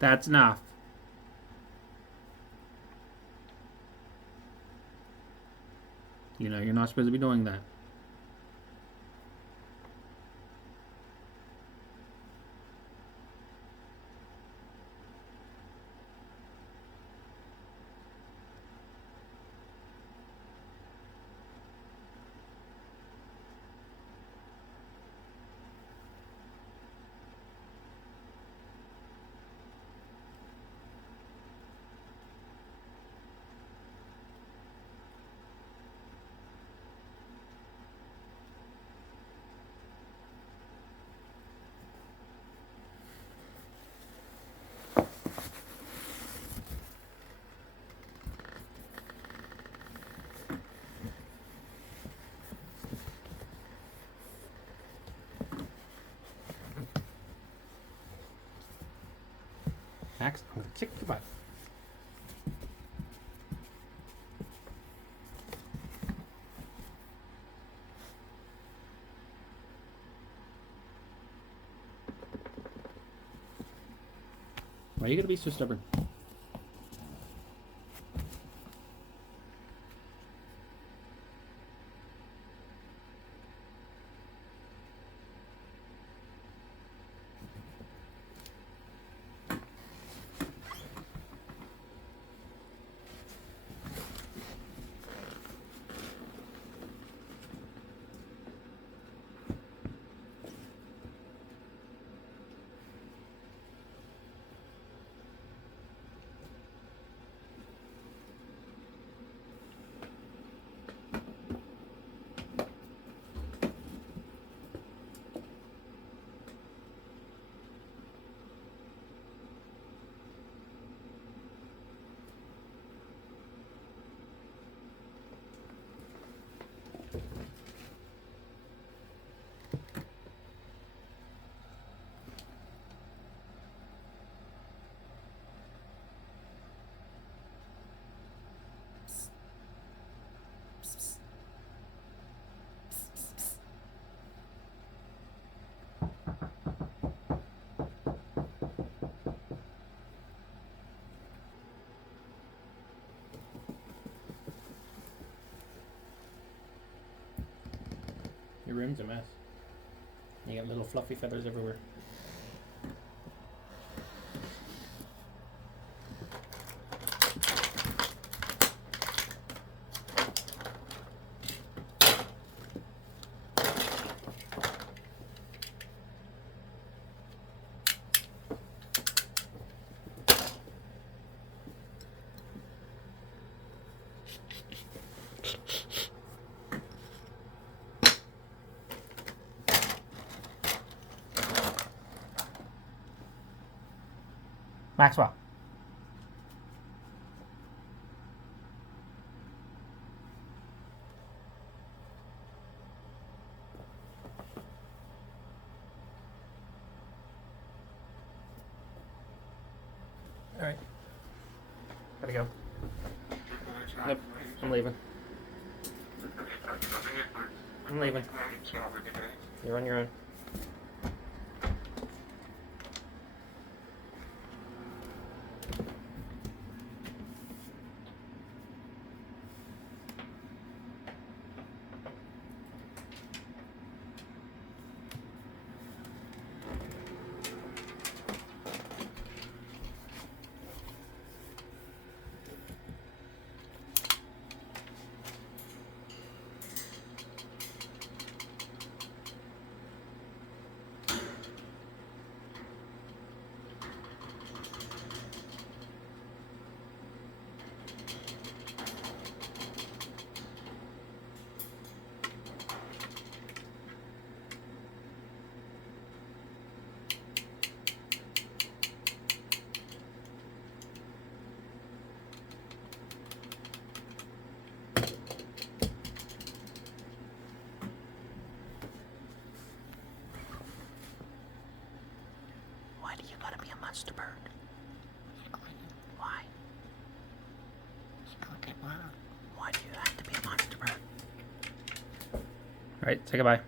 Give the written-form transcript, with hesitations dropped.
That's enough. You know, you're not supposed to be doing that. Max, I'm gonna kick your butt. Why are you gonna be so stubborn? Your room's a mess. You got little fluffy feathers everywhere. Maxwell. All right. Gotta go. Nope. I'm leaving. I'm leaving. You're on your own. Why do you gotta be a monster bird? Why? Why do you have to be a monster bird? Alright, say goodbye.